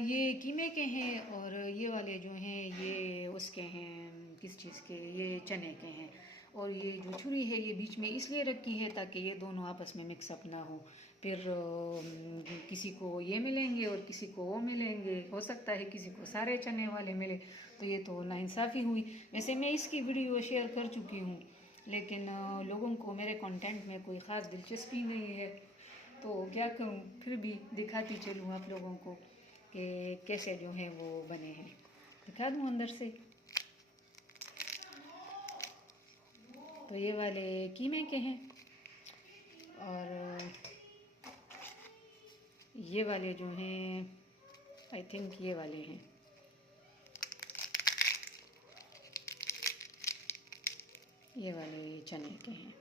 ये कीमे के हैं और ये वाले जो हैं ये उसके हैं, किस चीज़ के, ये चने के हैं। और ये जो छुरी है ये बीच में इसलिए रखी है ताकि ये दोनों आपस में मिक्सअप ना हो। फिर किसी को ये मिलेंगे और किसी को वो मिलेंगे, हो सकता है किसी को सारे चने वाले मिले, तो ये तो नाइंसाफ़ी हुई। वैसे मैं इसकी वीडियो शेयर कर चुकी हूँ, लेकिन लोगों को मेरे कंटेंट में कोई ख़ास दिलचस्पी नहीं है, तो क्या करूँ, फिर भी दिखाती चलूँ आप लोगों को कि कैसे जो है वो बने हैं। दिखा दूँ अंदर से। तो ये वाले कीमे के हैं और ये वाले जो हैं आई थिंक ये वाले हैं। ये वाले चने के हैं।